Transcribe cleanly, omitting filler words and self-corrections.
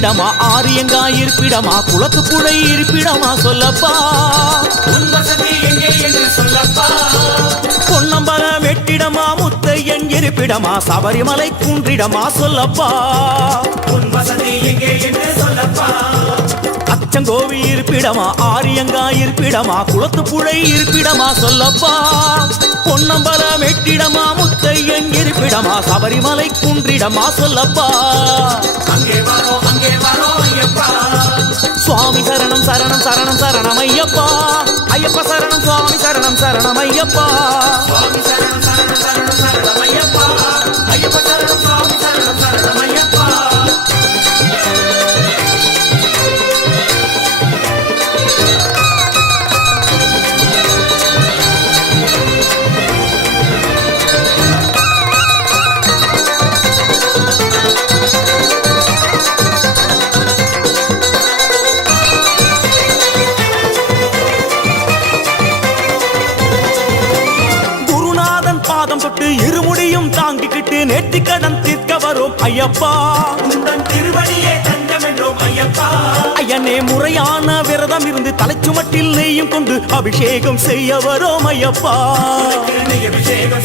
இருப்பிடமா ஆரியங்கா இருப்பிடமா குளத்து புழை இருப்பிடமா சொல்லப்பா உன் வசதி எங்கே என்று சொல்லப்பா பொன்னம்பலம் வெட்டிடமா முத்தையன் இருப்பிடமா சபரிமலை குன்றிடமா சொல்லப்பா உன் வசதி எங்கே என்று சொல்லப்பா அச்சங்கோவி இருப்பிடமா ஆரியங்கா இருப்பிடமா குளத்து புழை இருப்பிடமா சொல்லப்பா பொன்னம்பலம் வெட்டிடமா முத்தையன் இருப்பிடமா சபரிமலை குன்றிடமா சொல்லப்பா அங்கே வாரோ ஐயப்பா சுவாமி சரணம் சரணம் சரணம் சரணம் ஐயப்பா ஐயப்ப சரணம் சுவாமி சரணம் சரணம் ஐயப்பா சுவாமி சரணம் சரணம் சரணம் சரணம் ஐயப்பா ஐயப்ப சரணம் சுவாமி சரணம் சரணம் ஐயப்பா பாதம் தொட்டு இருமுடியும் தாங்கிக்கிட்டு நேர்த்தி கடன் தீர்க்க வரும் ஐயப்பா உந்தன் திருவடியே தஞ்சம் என்றோம் ஐயப்பா ஐயனே முறையான விரதம் இருந்து தலைச்சுமட்டில் நெய்யும் கொண்டு அபிஷேகம் செய்ய வரும் ஐயப்பா அபிஷேகம்